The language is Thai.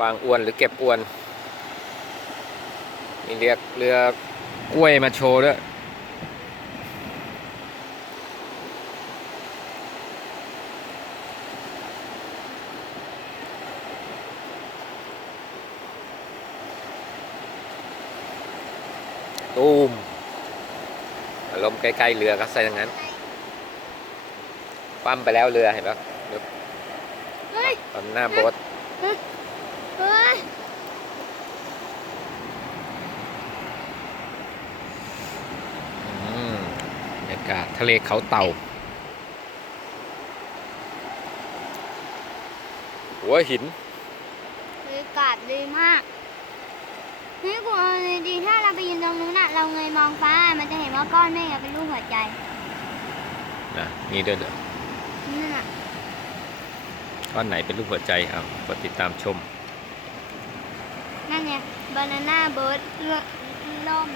วางอวนหรือเก็บอวนมีเรียกเรือกล้วยมาโชว์ด้วยตูมอารมณ์ใกล้ๆเรือก็ใส่อย่างนั้นปั้มไปแล้วเรือเห็นปะเรือเฮ้ยปั้มหน้าโบ๊ท เฮ้ย อืมบรรยา กาศทะเลเขาเต่าหัวหินบรรยากาศดีมากนี่กูเอาเลยดีถ้าเราไปยืนตรงนู้นน่ะเราเงยมองฟ้ามันจะเห็นว่าก้อนเมฆอะเป็นรูปหัวใจนะนี่ด้วยเหรอนั่นน่ะก้อนไหนเป็นรูปหัวใจเอากดติดตามชม นั่นไงบานาน่าเบิร์ดล่ม